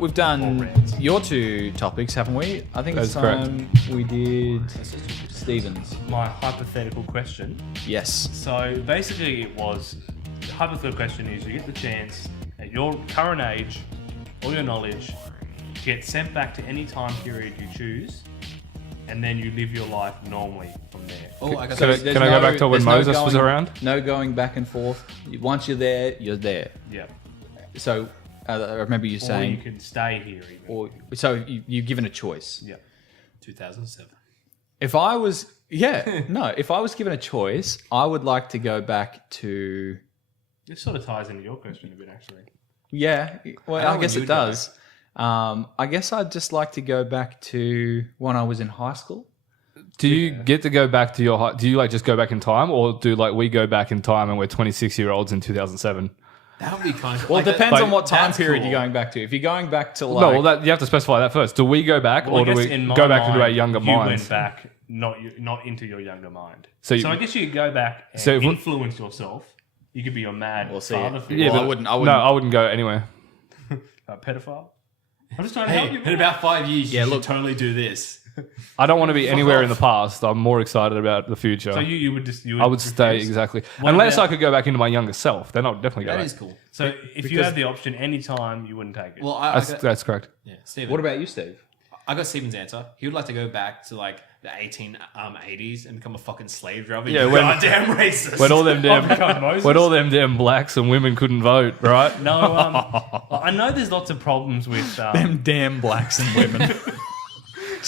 we've done your two topics, haven't we? I think it's time we did Stevens. My hypothetical question. Yes. So basically the hypothetical question is you get the chance at your current age, all your knowledge, to get sent back to any time period you choose, and then you live your life normally from there. Oh, I got So so can I go back to when Moses going, was around? No going back and forth. Once you're there, you're there. Yeah. So I remember you Or saying... you can stay here even. So you're given a choice. Yeah. 2007. If I was... Yeah, no. If I was given a choice, I would like to go back to... This sort of ties into your question a bit, actually. Yeah, well, How I guess would it you go does. I guess I'd just like to go back to when I was in high school. Do you get to go back to your... Do you like just go back in time, or do like we go back in time and we're 26-year-olds in 2007? That would be kind of... Well, it depends on what time that's period cool. you're going back to. If you're going back to like... No, well, that, you have to specify that first. Do we go back, Well, I or do guess we in my go back into our mind, younger you minds? went back, not into your younger mind. So So, you- I guess you could go back and So if we- influence yourself. You could be a mad We'll see. father figure. Yeah, Well, but I wouldn't. No, I wouldn't go anywhere. A pedophile. I'm just trying to help Hey, you. in about 5 years, Yeah, you look- should totally do this. I don't want to be anywhere in the off. past. I'm more excited about the future. So you would just... I would stay refuse. exactly. What Unless about- I could go back into my younger self, then I'd definitely go That back. is cool. So if you had the option anytime, you wouldn't take it. Well, I got, That's correct. yeah, Steven. What about you, Steve? I got Steven's answer. He would like to go back to like the 1880s and become a fucking slave driver. Yeah, You when- goddamn racist. When all them Become damn, Moses? when all them damn blacks and women couldn't vote, right? No, I know there's lots of problems with... Them damn blacks and women.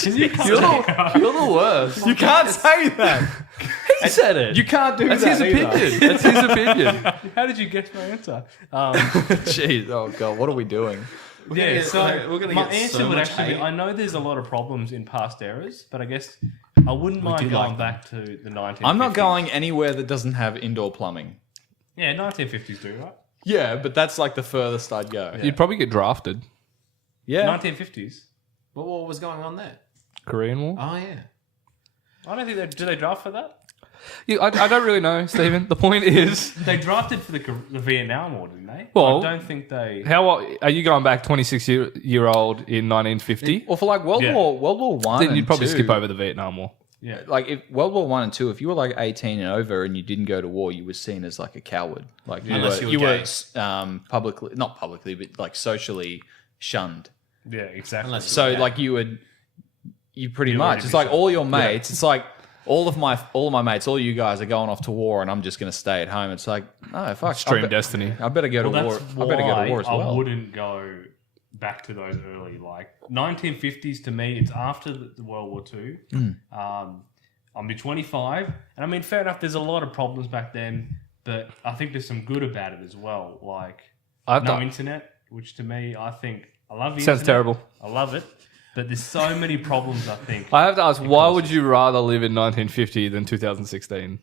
You're the worst. You can't say that. He said it. You can't do That's that his either. opinion. That's his opinion. How did you guess my answer? Jeez, oh god, what are we doing? Yeah, get- so we're gonna my get answer so would much actually be, hate. I know there's a lot of problems in past eras, but I guess I wouldn't mind do going like back to the 1950s. I'm not going anywhere that doesn't have indoor plumbing. Yeah, 1950s do, right? Yeah, but that's like the furthest I'd go. You'd probably get drafted. Yeah. 1950s. But what was going on there? Korean War. Oh, yeah. I don't think do they draft for that? I don't really know, Stephen. The point is, They drafted for the Vietnam War, didn't they? Well- I don't think they... how are you going back 26-year-old in 1950? Well, for like World Yeah. War One, Then you'd probably skip over the Vietnam War. Yeah. Like if World War One and Two, if you were like 18 and over and you didn't go to war, you were seen as like a coward. Like Unless you you were were publicly, not publicly, but like socially shunned. Yeah, exactly. Unless- So Yeah. like you pretty You'd much. already It's be like shunned. all your mates. It's like all of my mates, all you guys are going off to war, and I'm just going to stay at home. It's like no, fuck, Extreme destiny. I better go to Well, war. that's I better go to war as I well. wouldn't go back to those early, like 1950s. To me, it's after the World War II. I'm 25, and I mean, fair enough. There's a lot of problems back then, but I think there's some good about it as well. Like I've no done- internet, which to me, I think I love. The Sounds internet. terrible. I love it, but there's so many problems. I think I have to ask, why would you rather live in 1950 than 2016?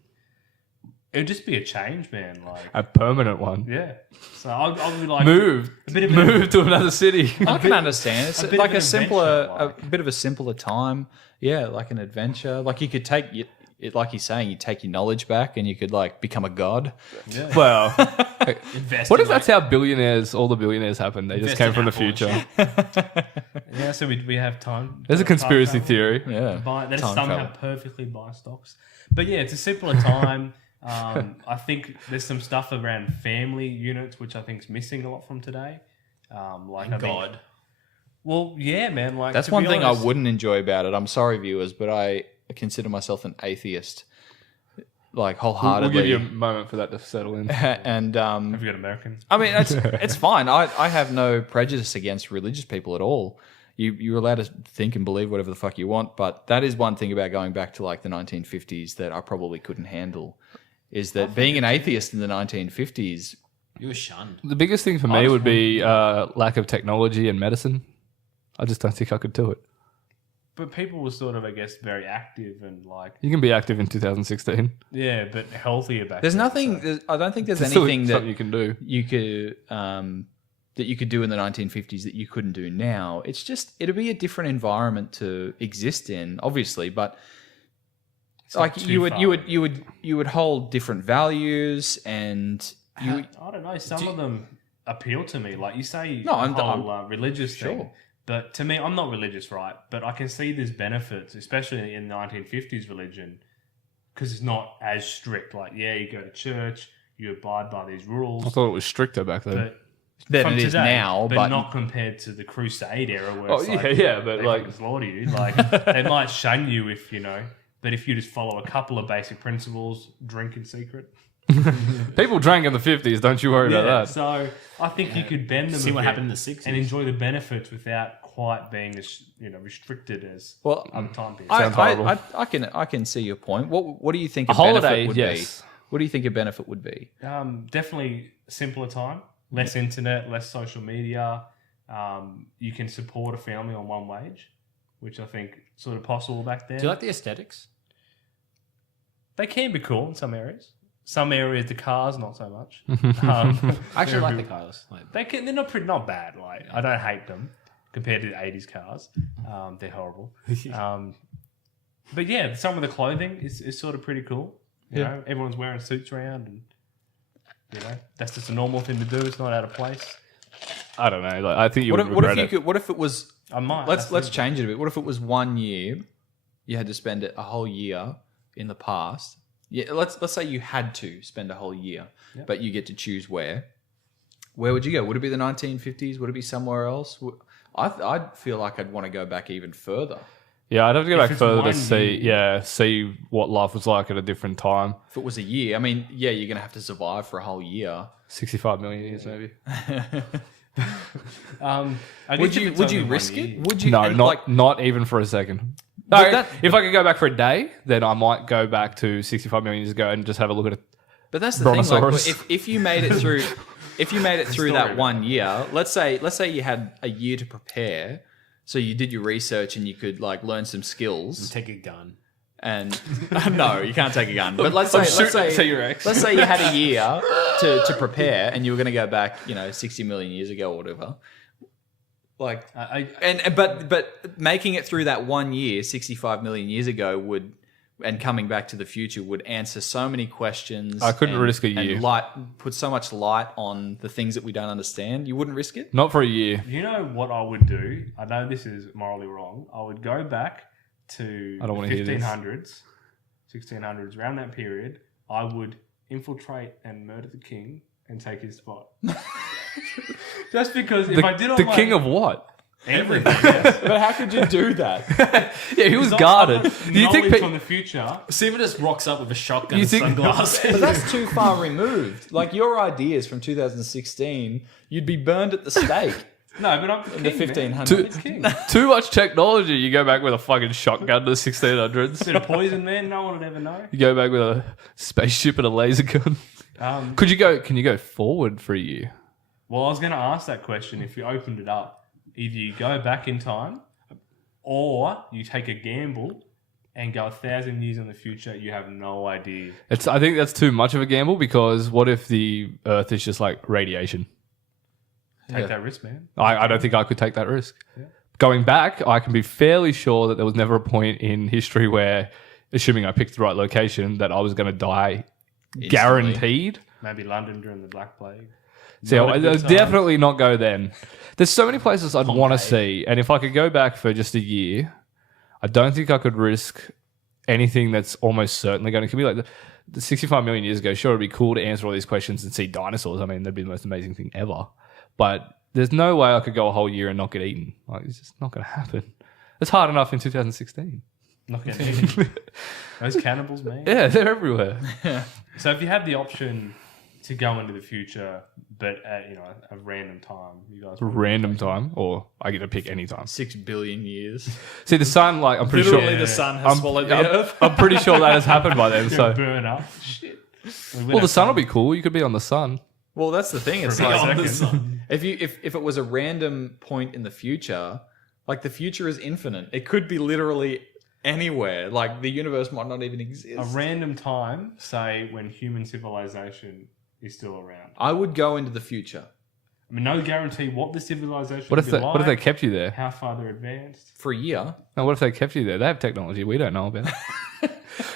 it would just be a change, man. Like A permanent one. yeah, so I'll be like Move. a bit of Move to another city. I can understand. It's a bit like of a an simpler, adventure, like. a bit of a simpler time. Yeah, like an adventure. Like you could take it, like he's saying, you take your knowledge back, and you could like become a god. Yeah. Well, Invest what in, if that's how all the billionaires happened? They just Invest came in from the Apple future. Yeah, so we have time. There's a time conspiracy travel. theory. Yeah, They just Time somehow travel. perfectly buy stocks. But yeah, it's a simpler time. I think there's some stuff around family units, which I think is missing a lot from today. Like I think- God. well, yeah, man. Like That's to one be thing honest, I wouldn't enjoy about it. I'm sorry, viewers, but I consider myself an atheist, like We'll wholeheartedly. give you a moment for that to settle in. and Have you got American? I mean, it's fine. I have no prejudice against religious people at all. You're allowed to think and believe whatever the fuck you want, but that is one thing about going back to like the 1950s that I probably couldn't handle, is that being an atheist in the 1950s. You were shunned. The biggest thing for me would be lack of technology and medicine. I just don't think I could do it. But people were sort of, I guess, very active and like, You can be active in 2016. yeah, but healthier back There's then, nothing. so. I don't think there's There's still anything that something you can do. you could do in the 1950s that you couldn't do now. It's just it'd be a different environment to exist in, obviously, but like too you far. would hold different values, and you I don't know. Some of them appeal to me. Like you say, No, I'm religious thing. sure. But to me, I'm not religious, right? But I can see there's benefits, especially in 1950s religion, because it's not as strict. Like, yeah, you go to church, you abide by these rules. I thought it was stricter back then. But Than from it is today, now, but but not compared to the Crusade era where Oh, it's yeah, like, yeah, but they like- fucking slaughter you. Like, they might shun you if, but if you just follow a couple of basic principles, drink in secret. People drank in the 50s. Don't you worry about that. So I think you could bend them See a what bit happened in the 60s. and enjoy the benefits without quite being as restricted as Well, other time periods. Sounds horrible. I can see your point. What do you think a holiday, benefit would yes. be? What do you think a benefit would be? Definitely simpler time, less internet, less social media. You can support a family on one wage, which I think sort of possible back then. Do you like the aesthetics? They can be cool in some areas. Some areas, the cars, not so much. I actually like the cars. Like, They're not bad. Like, I don't hate them compared to the 80s cars. They're horrible. But yeah, some of the clothing is sort of pretty cool. You know, everyone's wearing suits around, and that's just a normal thing to do. It's not out of place. I don't know. Like, I think you What would if, what if regret you it. could? What if it was? I might. Let's change it a bit. What if it was 1 year? You had to spend it a whole year in the past. Yeah, let's say you had to spend a whole year, but you get to choose where. Where would you go? Would it be the 1950s? Would it be somewhere else? I'd feel like I'd want to go back even further. Yeah, I'd have to go back it's further to 1 see what life was like at a different time. If it was a year, I mean, yeah, you're going to have to survive for a whole year. 65 million years, maybe. Would you risk it? Would you? No, and, not even for a second. No, But that- if I could go back for a day, then I might go back to 65 million years ago and just have a look at it. But that's the thing. Like, Brontosaurus. if you made it through, that Story. 1 year, let's say you had a year to prepare, so you did your research and you could like learn some skills. take a gun. And no, you can't take a gun. But let's say T-Rex. let's say you had a year to prepare, and you were going to go back, 60 million years ago or whatever. Like, but making it through that 1 year, 65 million years ago and coming back to the future would answer so many questions. I couldn't risk a year. And put so much light on the things that we don't understand. You wouldn't risk it? Not for a year. You know what I would do? I know this is morally wrong. I would go back to I don't wanna the hear this. 1500s, 1600s, around that period. I would infiltrate and murder the king and take his spot. Just because if I did all The my king of what? everything, yes. But how could you do that? Yeah, he was I've guarded. got Do you think knowledge pe- from the future? Steven just rocks up with a shotgun You and think- sunglasses. But that's too far removed. Like, your ideas from 2016, you'd be burned at the stake No, but I'm in the king, man. 1500s. It's king. too much technology? You go back with a fucking shotgun to the 1600s. Bit of poison, man. No one would ever know. You go back with a spaceship and a laser gun. Can you go forward for a year? Well, I was going to ask that question. If you opened it up, either you go back in time, or you take a gamble and go 1,000 years in the future. You have no idea. I think that's too much of a gamble, because what if the Earth is just like radiation? Take that risk, man. I don't think I could take that risk. Going back, I can be fairly sure that there was never a point in history where, assuming I picked the right location, that I was going to die guaranteed. Maybe London during the Black Plague. So Not a good I'd time. definitely not go then. There's so many places I'd want to see, and if I could go back for just a year, I don't think I could risk anything that's almost certainly going to kill me. Like the 65 million years ago, sure, it'd be cool to answer all these questions and see dinosaurs. I mean, that'd be the most amazing thing ever. But there's no way I could go a whole year and not get eaten. Like, it's just not going to happen. It's hard enough in 2016. Not getting those cannibals, man. Yeah, they're everywhere. So if you had the option to go into the future, but at a random time, you guys would Random time, or I get to pick any time. 6 billion years. See, the sun, like, I'm pretty Literally, sure the sun has swallowed the earth. I'm pretty sure that has happened by then. It's So, gonna burn up. Shit. well, the sun will be cool. You could be on the sun. Well, that's the thing. It's For a like second. if it was a random point in the future, like the future is infinite. It could be literally anywhere. Like the universe might not even exist. A random time, say when human civilization is still around. I would go into the future I mean, no guarantee what the civilization What if would be what if they like, kept you there? how far they're advanced. for a year. No, what if they kept you there? They have technology we don't know about.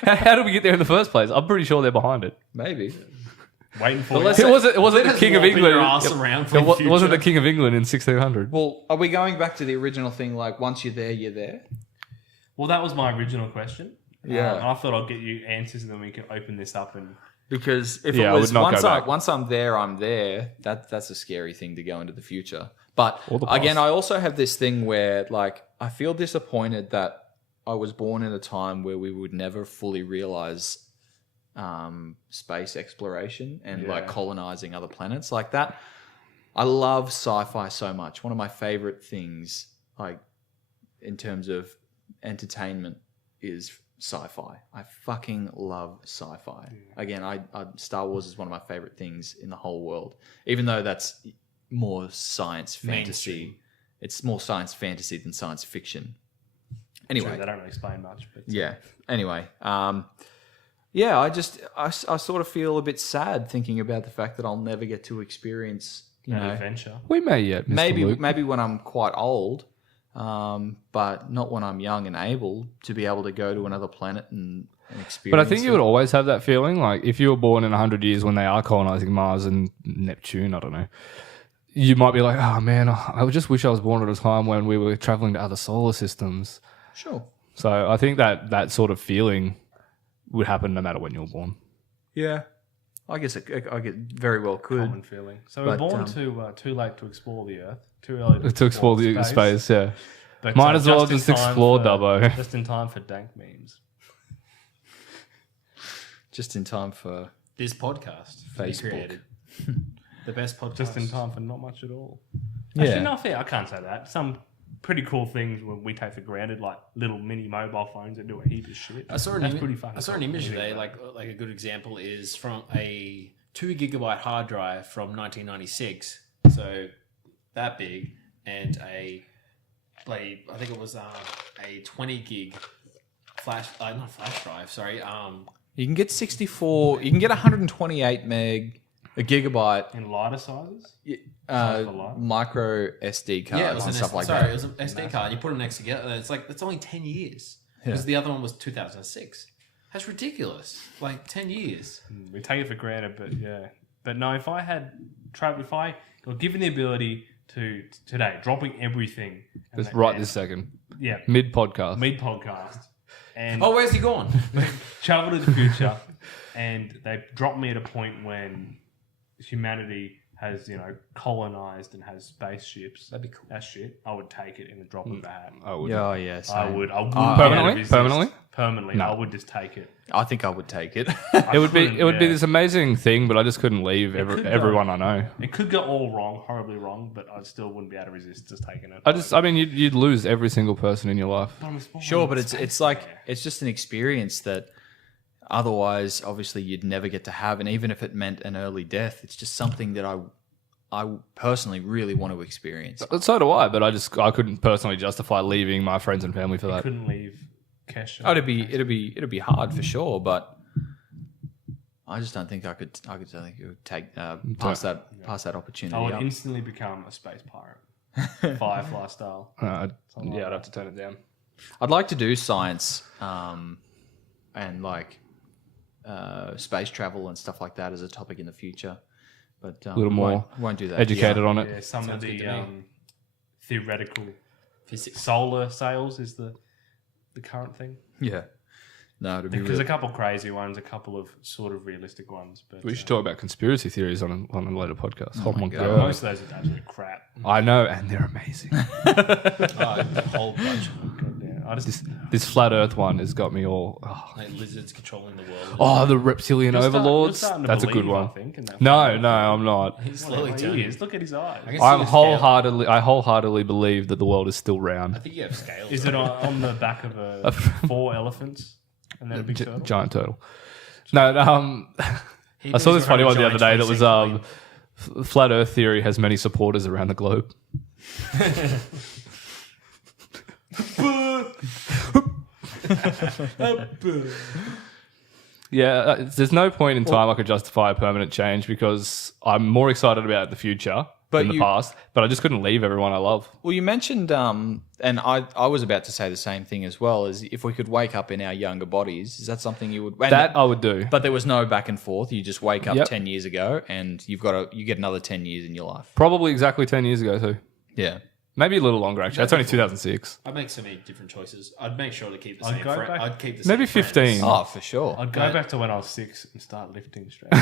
How did we get there in the first place? I'm pretty sure they're behind it. Maybe. Waiting for let's you. say- It wasn't the King of Warping England. your ass around for It the wasn't the future. King of England in 1600. Well, are we going back to the original thing? Like, once you're there, you're there. Well, that was my original question. Yeah. I thought I'd get you answers and then we can open this up and. Because if Yeah, I it was would not go back. once I'm there, I'm there. That's a scary thing to go into the future. But Or the past. again, I also have this thing where like I feel disappointed that I was born in a time where we would never fully realize space exploration and like colonizing other planets like that. I love sci-fi so much. One of my favorite things, like in terms of entertainment, is sci-fi. I fucking love sci-fi. Again, Star Wars is one of my favorite things in the whole world, even though that's more science fantasy. Mainstream. It's more science fantasy than science fiction. Anyway, True, they don't really explain much. But yeah. Anyway, yeah, I sort of feel a bit sad thinking about the fact that I'll never get to experience, you an know, adventure. We may yet, Mr. Luke. maybe when I'm quite old, but not when I'm young and able to be able to go to another planet and experience. But I think you it. would always have that feeling. Like if you were born in 100 years when they are colonizing Mars and Neptune, I don't know, you might be like, oh man, I just wish I was born at a time when we were traveling to other solar systems. Sure. So I think that sort of feeling would happen no matter when you were born. Yeah. I guess I get very well could. Common feeling. So But, we're born too late to explore the Earth. Too early To explore the space, yeah. But, Might as well in just time explore for- Dubbo. Just in time for dank memes. Just in time for This podcast to be Facebook. created. The best podcast. Just in time for not much at all. Yeah. Actually, no, fair. I can't say that. Some pretty cool things we take for granted, like little mini mobile phones that do a heap of shit. I saw an That's image. pretty fucking I saw an cool. image Yeah. today. Like a good example is from a 2 gigabyte hard drive from 1996. So that big, and I think it was a 20 gig not flash drive. Sorry. you can get 64. You can get 128 meg, a gigabyte, In lighter sizes? uh, for life? micro SD cards Yeah, it was and an stuff like sorry, that. it was an SD card. You put them next together, and it's like that's only 10 years. Yeah. Because the other one was 2006. That's ridiculous. Like 10 years. We take it for granted, but yeah. But no, if I were given the ability to today, dropping everything. and Just that- right and- this second. Yeah. Mid podcast. Mid podcast. And Oh, where's he gone? travel to the future, and they drop me at a point when humanity has, colonized and has spaceships. That'd be cool. That shit, I would take it in the drop of a hat. I would. Oh yeah, I same. would. I would Permanently? Permanently? Permanently. No. I would just take it. I think I would take it. It would be couldn't, be yeah. this amazing thing, but I just couldn't leave could go. everyone I know. It could go all wrong, horribly wrong, but I still wouldn't be able to resist just taking it. I mean, you'd lose every single person in your life. Sure, but it's like it's just an experience that otherwise, obviously, you'd never get to have, and even if it meant an early death, it's just something that I personally really want to experience. So do I, but I couldn't personally justify leaving my friends and family for that. couldn't leave Kesha. Oh, it'd be hard for sure, but I just don't think I could take pass that opportunity I would up. instantly become a space pirate. Firefly style. I'd have to turn it down. I'd like to do science and like space travel and stuff like that as a topic in the future, but a little more won't do that. Educated on it. Yeah, some Sounds of good the to me. theoretical Physics. solar sails is the current thing. Yeah. No, it'd be There's really. a couple crazy ones, a couple of sort of realistic ones, but We should talk about conspiracy theories on a later podcast. Oh my God. god! most of those are absolute crap. I know, and they're amazing. A whole bunch of them. God damn. I just This flat Earth one has got me all. Like lizards controlling the world. Oh, the reptilian You're overlords. starting to That's a good believe, I one. think, in that No, film. no, I'm not. He's Well, slowly he turning. is. Look at his eyes. I can see I'm the scale. wholeheartedly believe that the world is still round. I think you have scales. Is it on the back of a 4 elephants and then a big turtle? Giant turtle. No, I saw this funny one the other day that was flat Earth theory has many supporters around the globe. Yeah, there's no point in time I could justify a permanent change because I'm more excited about the future But in the you- past, but I just couldn't leave everyone I love. Well, you mentioned, and I was about to say the same thing as well, is if we could wake up in our younger bodies, is that something you would... and- That I would do. But there was no back and forth. You just wake up Yep. 10 years ago and you get another 10 years in your life. Probably exactly 10 years ago too. Yeah. Maybe a little longer actually. That's only 2006. I'd make so many different choices. I'd make sure to keep the I'd same go friend. back- I'd keep the Maybe same 15. friends. Oh, for sure. I'd go back to when I was 6 and start lifting straight.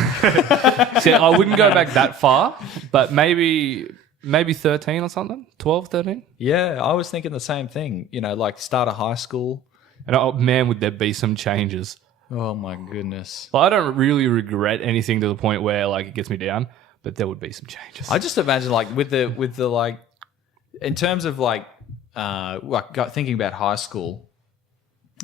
See, I wouldn't go back that far, but maybe 13 or something. 12, 13. Yeah, I was thinking the same thing. You know, like start of high school. And oh man, would there be some changes? Oh my goodness. Well, I don't really regret anything to the point where like it gets me down, but there would be some changes. I just imagine like with the like, in terms of like thinking about high school,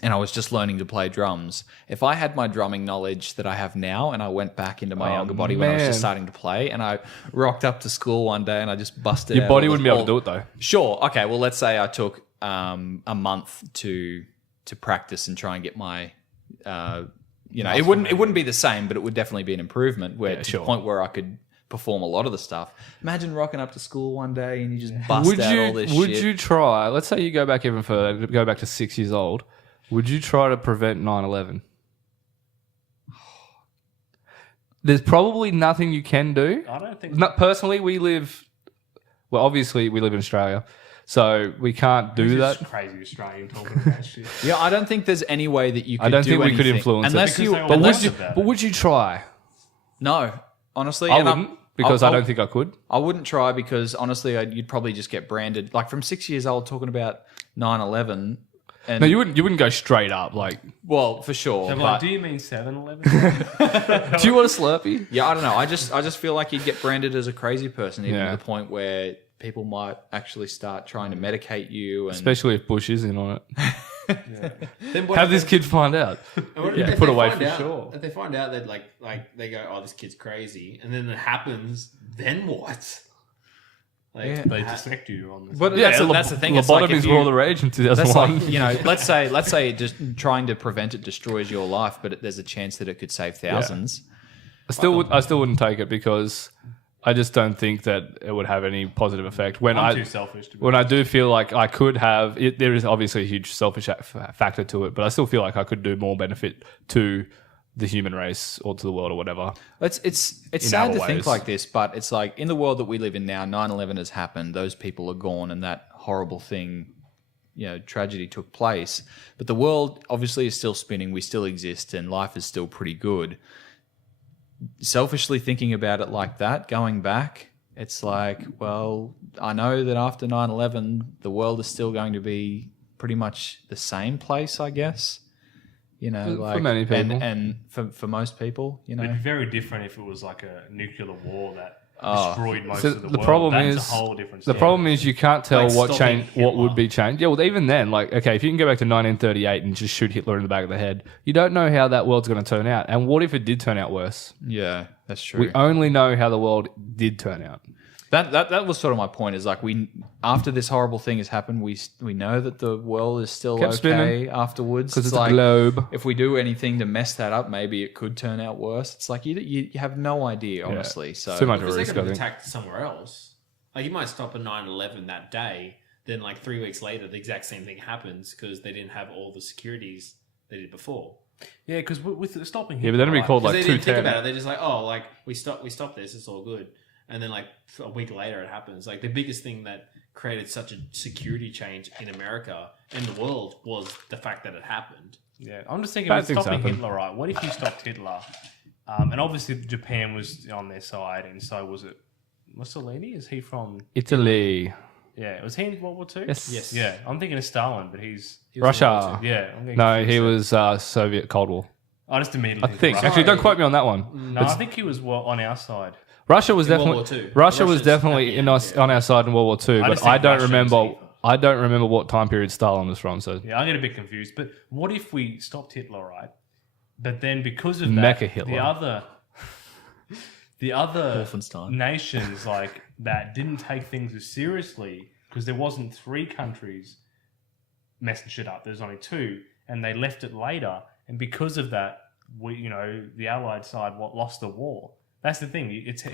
and I was just learning to play drums. If I had my drumming knowledge that I have now, and I went back into my younger body when I was man. just starting to play, and I rocked up to school one day and I just busted. Your out body all wouldn't the- be able to do it though. Sure. Okay. Well, let's say I took a month to practice and try and get my, it wouldn't be the same, but it would definitely be an improvement. Where to sure. the point where I could perform a lot of the stuff. Imagine rocking up to school one day and you just bust Would out you all this would shit. you try? Let's say you go back even further, go back to 6 years old. Would you try to prevent 9/11? There's probably nothing you can do. I don't think. Not personally, obviously we live in Australia, so we can't do This that. is crazy Australian talking about shit. Yeah, I don't think there's any way that you could I don't do think we could anything. influence it. unless Because you. they all But want would you? about it. But would you try? No, honestly, I and wouldn't because I don't think I could. I wouldn't try because honestly, you'd probably just get branded. Like from 6 years old, talking about 9/11. And No, you wouldn't go straight up. Like, well, for sure. I'm but- like, do you mean 7-Eleven? do you want a Slurpee? yeah, I don't know. I just feel like you'd get branded as a crazy person, even Yeah. to the point where people might actually start trying to medicate you. And Especially if Bush is in on it. Then what Have if this they- kid find out. what Yeah, if put they away find for out- sure. If they find out that like they go, oh, this kid's crazy, and then it happens, then what? Like, Yeah. They dissect you on this. But Yeah, that's the thing. It's like if Lobotomies were all you, the rage in that's 2001. like, let's say it just trying to prevent it destroys your life, but there's a chance that it could save thousands. I still wouldn't take it because I just don't think that it would have any positive effect. I'm too selfish to be. When I do feel like I could have, there is obviously a huge selfish factor to it, but I still feel like I could do more benefit to the human race or to the world or whatever. It's sad other to think ways. like this, but it's like in the world that we live in now, 9/11 has happened, those people are gone, and that horrible thing, tragedy took place. But the world obviously is still spinning, we still exist, and life is still pretty good. Selfishly thinking about it like that, going back, it's like, well, I know that after 9/11, the world is still going to be pretty much the same place, I guess. For many people. and for most people, It'd be very different if it was like a nuclear war that Oh. destroyed most So of the the world. problem That's is a whole different the story. problem is you can't tell Like what stopping what would Hitler. be changed. Yeah, well, even then, like, okay, if you can go back to 1938 and just shoot Hitler in the back of the head, you don't know how that world's going to turn out. And what if it did turn out worse? Yeah, that's true. We only know how the world did turn out. That was sort of my point. Is like after this horrible thing has happened, we know that the world is still Kept okay spinning. afterwards. Because it's like a globe. if we do anything to mess that up, maybe it could turn out worse. It's like you have no idea, honestly. So Too much of a because they risk, could I have think. attacked somewhere else. Like you might stop a 9/11 that day, then like 3 weeks later, the exact same thing happens because they didn't have all the securities they did before. Yeah, because with stopping Yeah, but then it'd be Hitler, called Because like they didn't think 210. about it. They're just like, oh, like we stop this, it's all good. And then like a week later, it happens. Like the biggest thing that created such a security change in America and the world was the fact that it happened. Yeah, I'm just thinking Bad with things stopping happen. Hitler, right? What if you stopped Hitler? And obviously Japan was on their side, and so was it Mussolini? Is he from? Italy. Yeah, was he in World War II? Yes. Yes. Yeah, I'm thinking of Stalin, but he was Russia. Yeah, I'm getting No, he confused was Soviet Cold War. there. I just immediately. I think. Russia. Actually, don't quote me on that one. No, I think he was on our side. Russia was In World definitely War II. Russia was Russia's definitely happy in end, us, yeah. on our side in World War II, I but just I think don't Russia was remember. evil. I don't remember what time period Stalin was from. So Yeah, I get a bit confused. But what if we stopped Hitler, right? But then because of that, Mecha Hitler. the other Wolfenstein. nations like that didn't take things as seriously because there wasn't 3 countries messing shit up. There's only 2, and they left it later. And because of that, we, the Allied side lost the war. That's the thing. It's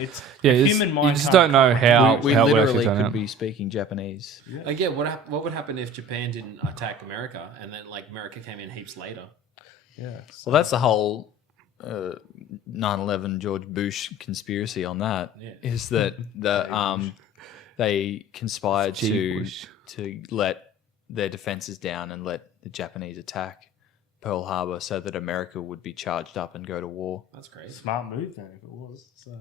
Yeah, human mind. you just can't don't know how we how it literally actually could turned out. be speaking Japanese. Yeah, what would happen if Japan didn't attack America and then like America came in heaps later? Yeah. Well, that's the whole 9/11 George Bush conspiracy on that. Yeah. Is that they conspired Bush. to let their defenses down and let the Japanese attack Pearl Harbor so that America would be charged up and go to war. That's crazy. Smart move then, if it was. So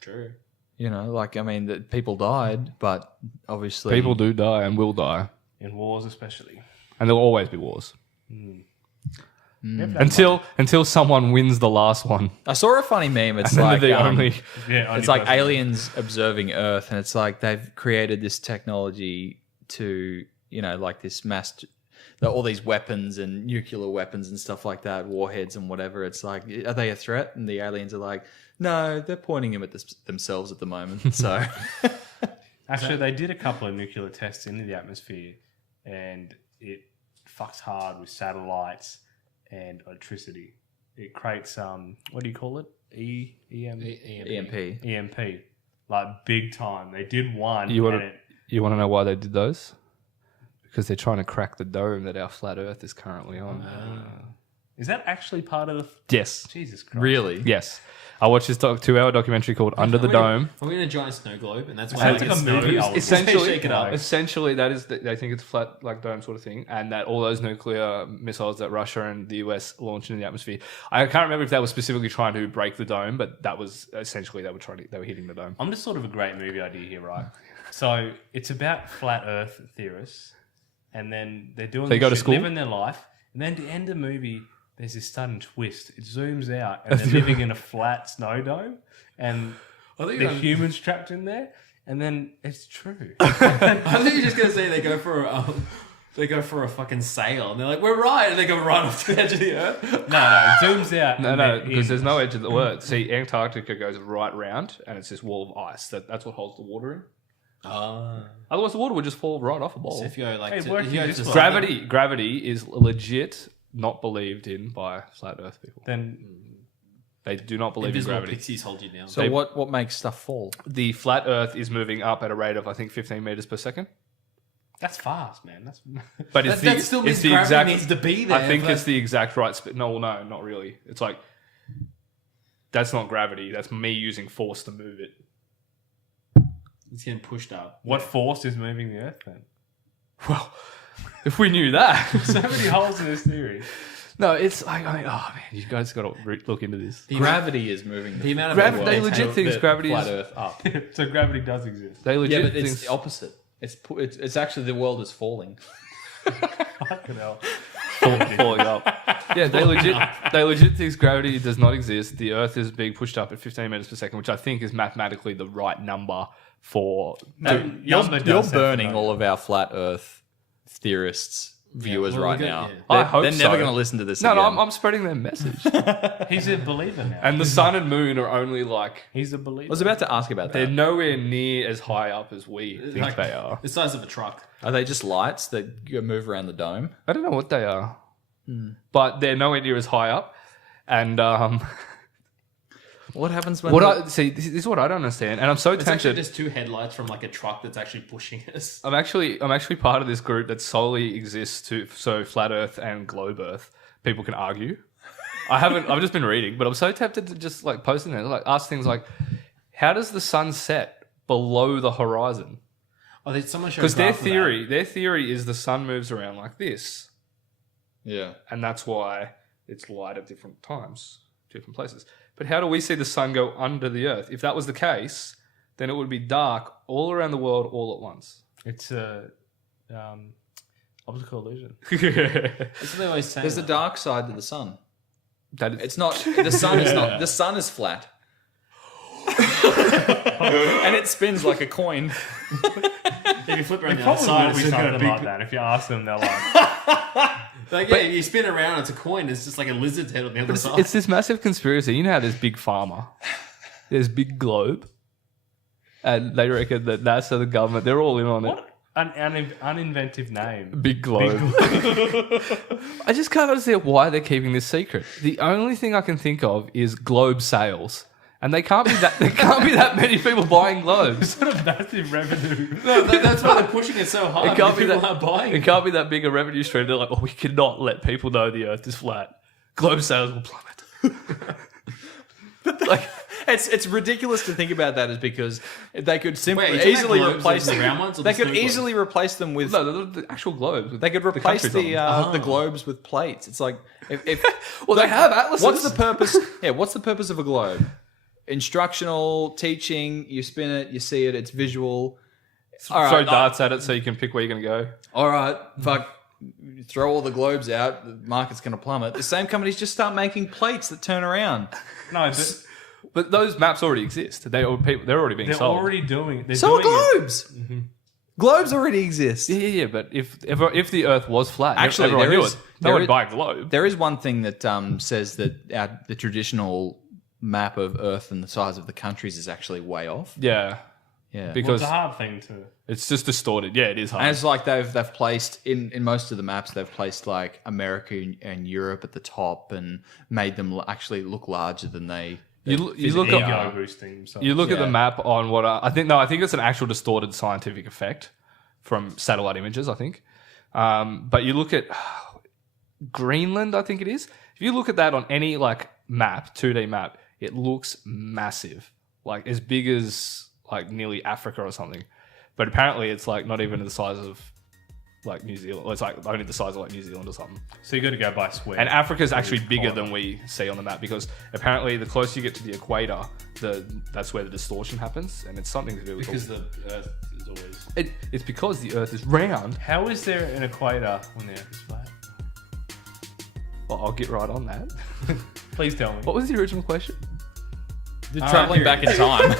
True. You know, like I mean, that people died, but obviously People do die and will die, in wars, especially. and there'll always be wars Never until someone wins the last one. I saw a funny meme. It's And then like they're the only. it's like aliens observing Earth, and it's like they've created this technology to, you know, like this all these weapons and nuclear weapons and stuff like that, warheads and whatever. It's like, are they a threat? And the aliens are like, no, they're pointing them at themselves at the moment. So, Actually, they did a couple of nuclear tests into the atmosphere, and it fucks hard with satellites and electricity. It creates what do you call it? EMP. EMP, like big time. They did one. You wanna- and it- You want to know why they did those? Because they're trying to crack the dome that our flat Earth is currently on. Is that actually part of the? Yes, Jesus Christ! Really? yes. I watched this 2-hour documentary called Under the Dome. Are we in a giant snow globe? And that's why Sounds like a movie. Essentially, Shake it up. essentially, that is. They think it's a flat, like dome sort of thing, and that all those nuclear missiles that Russia and the US launched into the atmosphere. I can't remember if that was specifically trying to break the dome, but that was essentially they were hitting the dome. I'm just sort of a great movie idea here, right? So it's about flat Earth theorists, and then they're doing. They go to shit, school? living their life, and then at the end of the movie, there's this sudden twist. It zooms out, and they're living in a flat snow dome, and the humans trapped in there, and then it's true. I think you're just gonna say they go for a fucking sail, and they're like, "We're right," and they go right off the edge of the earth. No, it zooms out. No, and no, they're because in. there's no edge of the Earth. See, Antarctica goes right round, and it's this wall of ice. That's what holds the water in. Otherwise, the water would just fall right off a bowl. So if you go like Hey, to, working if you go this to way. Gravity is legit not believed in by flat Earth people. Then They do not believe in invisible gravity. pixies hold you down. So what makes stuff fall? The flat Earth is moving up at a rate of I think 15 meters per second. that's fast, man. That's But it's that still means it's the gravity exact. needs to be there. I think but- it's the exact right. No, not really. It's like that's not gravity. That's me using force to move it. it's getting pushed up. what force is moving the Earth then? Well, if we knew that. So many holes in this theory. No, it's like, oh man, you guys got to look into this. Gravity is moving The amount of Gravity- world they legit take think the gravity flat is- Earth up. So gravity does exist. They legit Yeah, but it's think the opposite. It's actually the world is falling. Fucking hell. falling up. Yeah, they legit think gravity does not exist. The Earth is being pushed up at 15 meters per second, which I think is mathematically the right number for. You're burning all of our flat Earth theorists viewers well, right we're good, now. yeah. I hope they're so. never going to listen to this. No, again. I'm spreading their message. He's a believer now. And the sun and moon are only like He's a I believer. was about to ask about they're that. nowhere near as high up as we think Like, they are. the size of a truck. Are they just lights that go move around the dome? I don't know what they are, but they're nowhere near as high up. And What happens when? this is what I don't understand, and I'm so It's actually tempted. just two headlights from like a truck that's actually pushing us. I'm actually part of this group that solely exists so flat Earth and globe Earth people can argue. I've just been reading, but I'm so tempted to just like post in there, like ask things like, how does the sun set below the horizon? Oh, there's someone showed Because their graph of that. theory is the sun moves around like this, yeah. and that's why it's light at different times, different places. But how do we see the sun go under the Earth? If that was the case, then it would be dark all around the world all at once. It's a optical illusion. That's what they always say. There's the though. dark side to the sun. That is, It's not the sun is not the sun is flat. And it spins like a coin. If you flip around the other Probably side, will be it's still got a something big. like that. If you ask them, they're like, Like, yeah, you spin around, it's a coin. It's just like a lizard's head on the other side. it's this massive conspiracy. You know how there's Big Pharma, there's Big Globe, and they reckon that NASA, the government, they're all in on it. what an uninventive name. Big Globe. I just can't understand why they're keeping this secret. The only thing I can think of is globe sales. And they can't be that. There can't be that many people buying globes. What a massive revenue. No, that's why they're pushing it so hard. It can't be People that. aren't buying. It can't be that big a revenue stream. They're like, oh, we cannot let people know the Earth is flat. Globe sales will plummet. Like, it's ridiculous to think about that, is because they could simply Wait, are you talking easily about globes replace as the them. round ones or They the could snow easily replace them with. No, the actual globes. They could replace countries on them. the globes with plates. It's like if Well, they have atlases. What's the purpose? Yeah, what's the purpose of a globe? Instructional, teaching. You spin it, you see it. It's visual. All Throw right, darts at it so you can pick where you're going to go. all right, fuck. Throw all the globes out. The market's going to plummet. The same companies just start making plates that turn around. No, But those maps already exist. They're already being they're sold. already doing it. They're So are doing it. globes. Globes already exist. Yeah. But if the Earth was flat, Actually, everyone there knew is- it. there No one is- would buy a globe. There is one thing that says that the traditional map of Earth and the size of the countries is actually way off. Yeah, Yeah, Well, because it's a hard thing to. it's just distorted. Yeah, it is hard. and it's like they've placed in most of the maps, they've placed like America and Europe at the top and made them actually look larger than they. You look Ego at boosting themselves. you look at the Yeah. map on what I think. No, I think it's an actual distorted scientific effect from satellite images. I think, but you look at Greenland. I think it is. If you look at that on any like map, 2D map, it looks massive, like as big as like nearly Africa or something. But apparently, it's like not even the size of like New Zealand. Well, it's like only the size of like New Zealand or something. So you got to go by square. And Africa's actually bigger corner. than we see on the map because apparently the closer you get to the equator, that's where the distortion happens, and it's something to do with Because the Earth is always. it's because the Earth is round. How is there an equator when the Earth is flat? Well, I'll get right on that. Please tell me. What was the original question? Traveling back in time.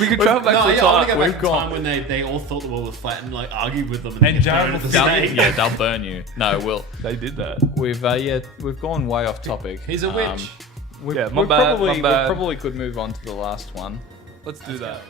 We could travel back to the I want time. to go back to the time when they all thought the world was flat and like argued with them. And Jared was saying, Yeah, they'll burn you. No, They did that. we've gone way off topic. He's a witch. Yeah, my bad. We probably could move on to the last one. Let's do that.